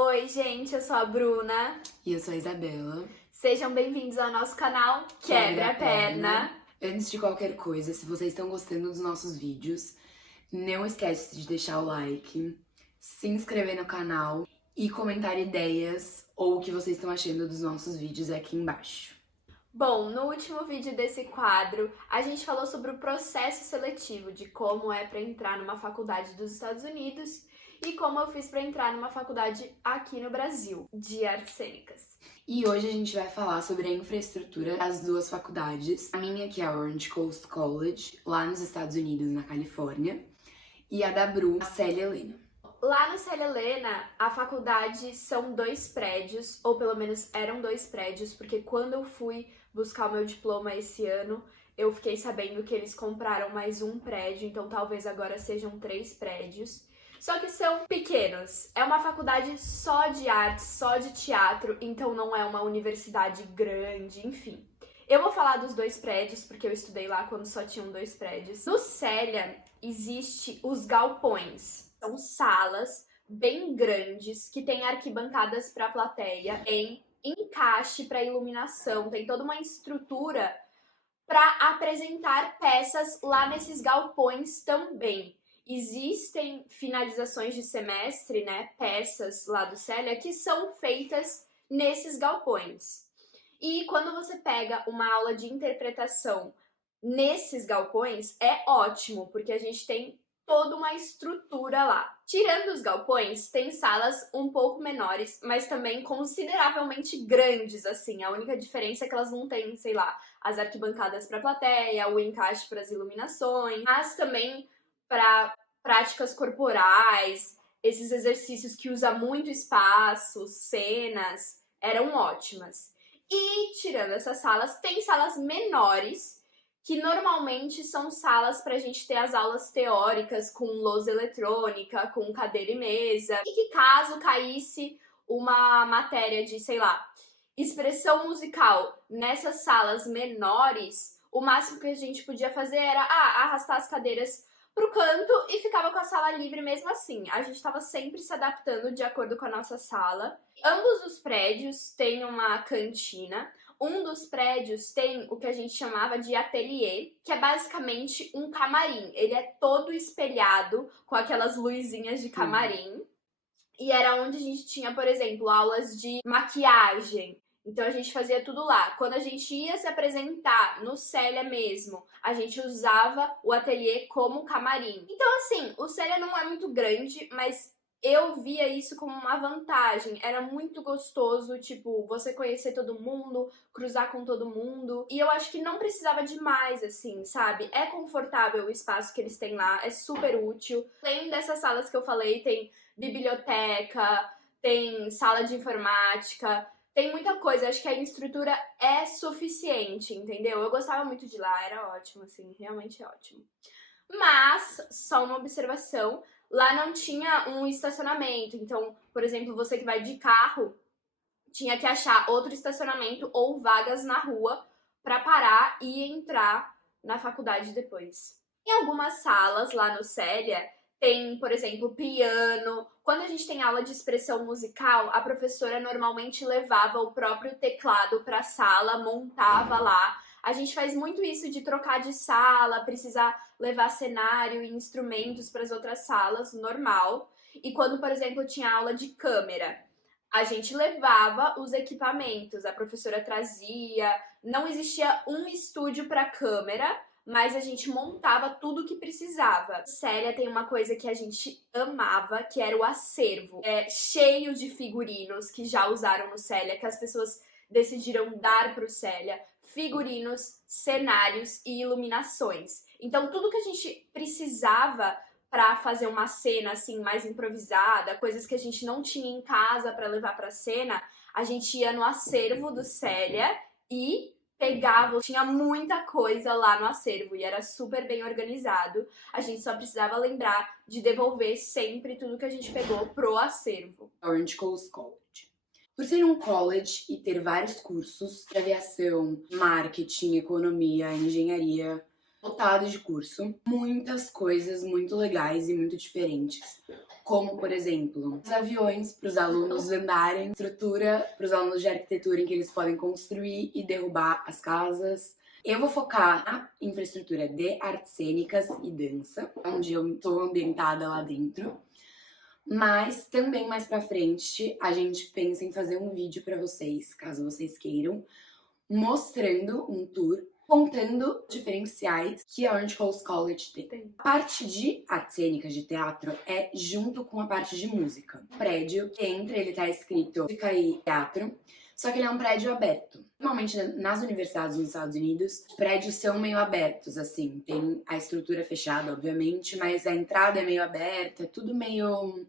Oi, gente, eu sou a Bruna. E eu sou a Isabela. Sejam bem-vindos ao nosso canal Quebra a Perna. Antes de qualquer coisa, se vocês estão gostando dos nossos vídeos, não esquece de deixar o like, se inscrever no canal e comentar ideias ou o que vocês estão achando dos nossos vídeos aqui embaixo. Bom, no último vídeo desse quadro, a gente falou sobre o processo seletivo, de como é para entrar numa faculdade dos Estados Unidos e como eu fiz para entrar numa faculdade aqui no Brasil, de artes cênicas. E hoje a gente vai falar sobre a infraestrutura das duas faculdades. A minha, que é a Orange Coast College, lá nos Estados Unidos, na Califórnia, e a da Bru, a Célia Helena. Lá na Célia Helena, a faculdade são 2 prédios, ou pelo menos eram 2 prédios, porque quando eu fui buscar o meu diploma esse ano, eu fiquei sabendo que eles compraram mais um prédio, então talvez agora sejam 3 prédios. Só que são pequenos. É uma faculdade só de arte, só de teatro, então não é uma universidade grande, enfim. Eu vou falar dos 2 prédios, porque eu estudei lá quando só tinham 2 prédios. No Célia, existe os galpões. São salas bem grandes, que tem arquibancadas para a plateia, tem encaixe para iluminação, tem toda uma estrutura para apresentar peças lá nesses galpões também. Existem finalizações de semestre, né, peças lá do Célia, que são feitas nesses galpões. E quando você pega uma aula de interpretação nesses galpões, é ótimo, porque a gente tem toda uma estrutura lá. Tirando os galpões, tem salas um pouco menores, mas também consideravelmente grandes, assim. A única diferença é que elas não têm, sei lá, as arquibancadas para a plateia, o encaixe para as iluminações, mas também para práticas corporais, esses exercícios que usam muito espaço, cenas, eram ótimas. E, tirando essas salas, tem salas menores, que normalmente são salas para a gente ter as aulas teóricas com lousa eletrônica, com cadeira e mesa, e que caso caísse uma matéria de, sei lá, expressão musical nessas salas menores, o máximo que a gente podia fazer era arrastar as cadeiras pro canto e ficava com a sala livre mesmo assim. A gente estava sempre se adaptando de acordo com a nossa sala. Ambos os prédios têm uma cantina. Um dos prédios tem o que a gente chamava de ateliê, que é basicamente um camarim. Ele é todo espelhado com aquelas luzinhas de camarim. E era onde a gente tinha, por exemplo, aulas de maquiagem. Então a gente fazia tudo lá. Quando a gente ia se apresentar no Célia mesmo, a gente usava o ateliê como camarim. Então assim, o Célia não é muito grande, mas eu via isso como uma vantagem. Era muito gostoso, tipo, você conhecer todo mundo, cruzar com todo mundo. E eu acho que não precisava de mais, assim, sabe? É confortável o espaço que eles têm lá, é super útil. Além dessas salas que eu falei, tem biblioteca, tem sala de informática, tem muita coisa. Acho que a estrutura é suficiente, entendeu? Eu gostava muito de lá, era ótimo, assim, realmente ótimo. Mas, só uma observação, lá não tinha um estacionamento. Então, por exemplo, você que vai de carro, tinha que achar outro estacionamento ou vagas na rua para parar e entrar na faculdade depois. Em algumas salas lá no Célia, tem, por exemplo, piano. Quando a gente tem aula de expressão musical, a professora normalmente levava o próprio teclado para a sala, montava lá. A gente faz muito isso de trocar de sala, precisar levar cenário e instrumentos para as outras salas, normal. E quando, por exemplo, tinha aula de câmera, a gente levava os equipamentos, a professora trazia. Não existia um estúdio para câmera, mas a gente montava tudo o que precisava. Célia tem uma coisa que a gente amava, que era o acervo. Cheio de figurinos que já usaram no Célia, que as pessoas decidiram dar pro Célia. Figurinos, cenários e iluminações. Então, tudo que a gente precisava para fazer uma cena assim mais improvisada, coisas que a gente não tinha em casa para levar para cena, a gente ia no acervo do Célia e pegava, tinha muita coisa lá no acervo e era super bem organizado. A gente só precisava lembrar de devolver sempre tudo que a gente pegou pro acervo. Orange Coast College. Por ser um college e ter vários cursos de aviação, marketing, economia, engenharia, lotado de curso, muitas coisas muito legais e muito diferentes. como, por exemplo, os aviões para os alunos andarem, estrutura para os alunos de arquitetura em que eles podem construir e derrubar as casas. Eu vou focar na infraestrutura de artes cênicas e dança, onde eu estou ambientada lá dentro. Mas também mais pra frente a gente pensa em fazer um vídeo pra vocês, caso vocês queiram, mostrando um tour, contando diferenciais que a Orange Coast College tem. A parte de artes cênicas, de teatro, é junto com a parte de música. O prédio que entra, ele tá escrito música e teatro, só que ele é um prédio aberto. Normalmente nas universidades nos Estados Unidos, os prédios são meio abertos, assim. Tem a estrutura fechada, obviamente, mas a entrada é meio aberta, é tudo meio...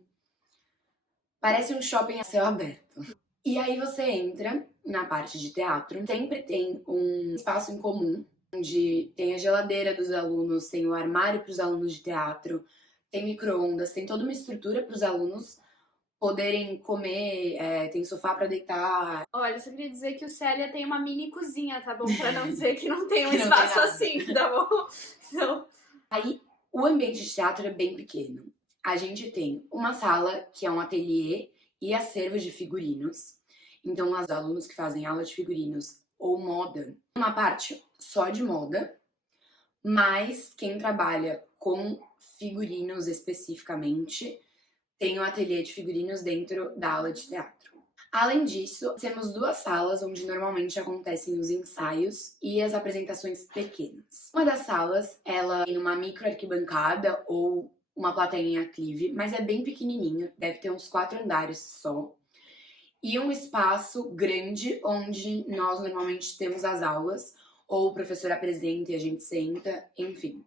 Parece um shopping a céu aberto. E aí você entra na parte de teatro, sempre tem um espaço em comum, onde tem a geladeira dos alunos, tem o armário para os alunos de teatro, tem micro-ondas, tem toda uma estrutura para os alunos poderem comer, tem sofá para deitar. Olha, eu só queria dizer que o Célia tem uma mini cozinha, tá bom? Pra não dizer que não tem um Que não espaço tem nada. assim, tá bom? Então... Aí o ambiente de teatro é bem pequeno. A gente tem uma sala que é um ateliê e acervo de figurinos. Então, os alunos que fazem aula de figurinos ou moda, uma parte só de moda, mas quem trabalha com figurinos especificamente tem um ateliê de figurinos dentro da aula de teatro. Além disso, temos 2 salas onde normalmente acontecem os ensaios e as apresentações pequenas. Uma das salas, ela tem uma micro arquibancada ou uma plateia em aclive, mas é bem pequenininho, deve ter uns 4 andares só. E um espaço grande onde nós normalmente temos as aulas, ou o professor apresenta e a gente senta, enfim.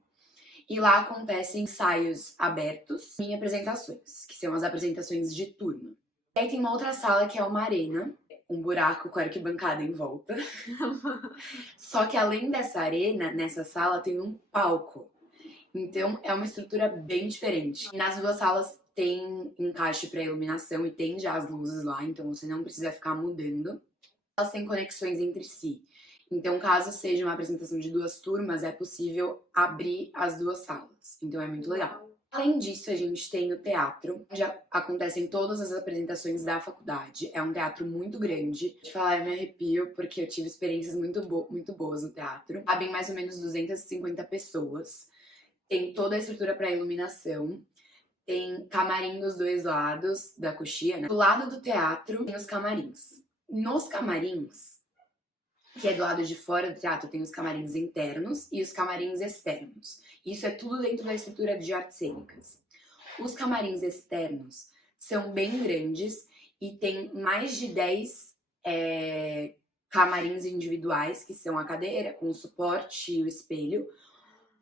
E lá acontecem ensaios abertos e apresentações, que são as apresentações de turma. E aí tem uma outra sala que é uma arena, um buraco com arquibancada em volta. Só que além dessa arena, nessa sala tem um palco. Então, é uma estrutura bem diferente. Nas 2 salas tem encaixe para iluminação e tem já as luzes lá, então você não precisa ficar mudando. Elas têm conexões entre si. Então, caso seja uma apresentação de 2 turmas, é possível abrir as 2 salas. Então, é muito legal. Além disso, a gente tem o teatro, onde acontecem todas as apresentações da faculdade. É um teatro muito grande. De falar, eu me arrepio, porque eu tive experiências muito boas no teatro. Cabem mais ou menos 250 pessoas. Tem toda a estrutura para iluminação, tem camarim dos 2 lados da coxia, né? Do lado do teatro tem os camarins. Nos camarins, que é do lado de fora do teatro, tem os camarins internos e os camarins externos. Isso é tudo dentro da estrutura de artes cênicas. Os camarins externos são bem grandes e tem mais de 10 camarins individuais, que são a cadeira com o suporte e o espelho,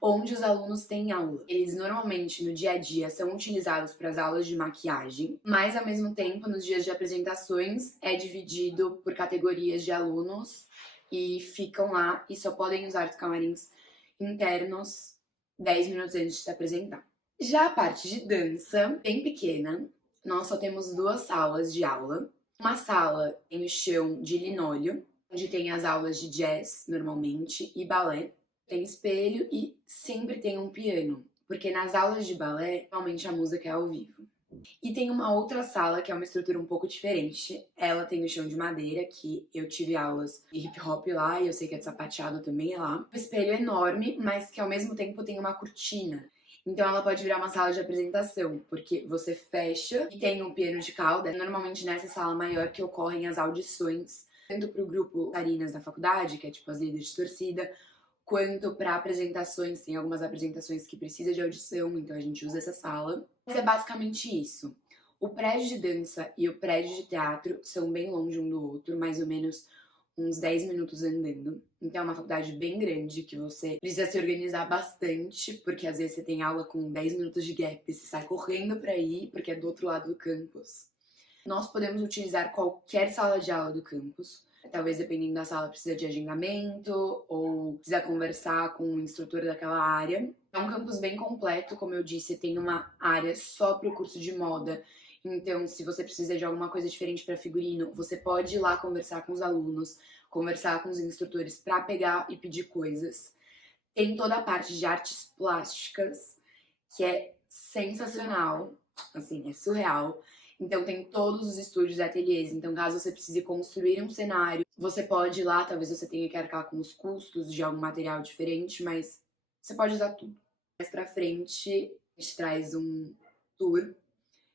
onde os alunos têm aula. Eles normalmente no dia a dia são utilizados para as aulas de maquiagem, mas ao mesmo tempo nos dias de apresentações é dividido por categorias de alunos e ficam lá e só podem usar os camarins internos 10 minutos antes de se apresentar. Já a parte de dança, bem pequena, nós só temos 2 salas de aula. Uma sala tem o chão de linóleo, onde tem as aulas de jazz normalmente e balé. Tem espelho e sempre tem um piano, porque nas aulas de balé, normalmente a música é ao vivo. E tem uma outra sala que é uma estrutura um pouco diferente. Ela tem o chão de madeira, que eu tive aulas de hip hop lá e eu sei que é de sapateado também é lá. Um espelho enorme, mas que ao mesmo tempo tem uma cortina. Então ela pode virar uma sala de apresentação, porque você fecha e tem um piano de cauda. Normalmente nessa sala maior que ocorrem as audições, tanto para o grupo Arinas da faculdade, que é tipo as líderes de torcida, quanto para apresentações. Tem algumas apresentações que precisa de audição, então a gente usa essa sala. Mas é basicamente isso. O prédio de dança e o prédio de teatro são bem longe um do outro, mais ou menos uns 10 minutos andando. Então é uma faculdade bem grande que você precisa se organizar bastante, porque às vezes você tem aula com 10 minutos de gap e você sai correndo para ir, porque é do outro lado do campus. Nós podemos utilizar qualquer sala de aula do campus. Talvez dependendo da sala precisa de agendamento ou precisa conversar com o instrutor daquela área. É um campus bem completo, como eu disse, tem uma área só para o curso de moda. Então, se você precisa de alguma coisa diferente para figurino, você pode ir lá conversar com os alunos, conversar com os instrutores para pegar e pedir coisas. Tem toda a parte de artes plásticas, que é sensacional. Assim, é surreal. Então tem todos os estúdios e ateliês. Então, caso você precise construir um cenário, você pode ir lá, talvez você tenha que arcar com os custos de algum material diferente, mas você pode usar tudo. Mais pra frente, a gente traz um tour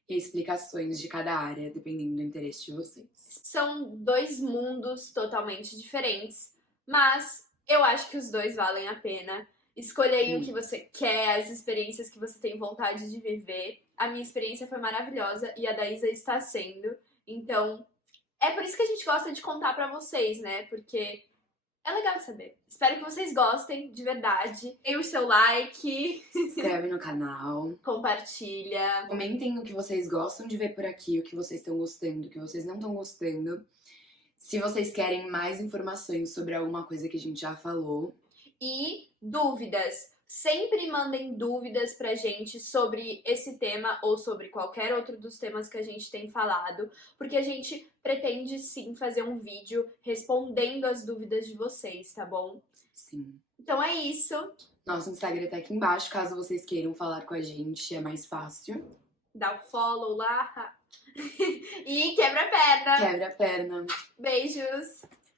e explicações de cada área, dependendo do interesse de vocês. São dois mundos totalmente diferentes, mas eu acho que os dois valem a pena. Escolha aí o que você quer, as experiências que você tem vontade de viver. A minha experiência foi maravilhosa e a da Isa está sendo. Então, é por isso que a gente gosta de contar pra vocês, né? Porque é legal de saber. Espero que vocês gostem, de verdade. Deem o seu like, Se inscreve no canal. compartilha. Comentem o que vocês gostam de ver por aqui, o que vocês estão gostando, o que vocês não estão gostando. Se vocês querem mais informações sobre alguma coisa que a gente já falou. E dúvidas. Sempre mandem dúvidas pra gente sobre esse tema ou sobre qualquer outro dos temas que a gente tem falado, porque a gente pretende sim fazer um vídeo respondendo as dúvidas de vocês, tá bom? Sim. Então é isso. Nosso Instagram tá aqui embaixo, caso vocês queiram falar com a gente, é mais fácil. Dá o follow lá. E quebra a perna. Quebra a perna. Beijos.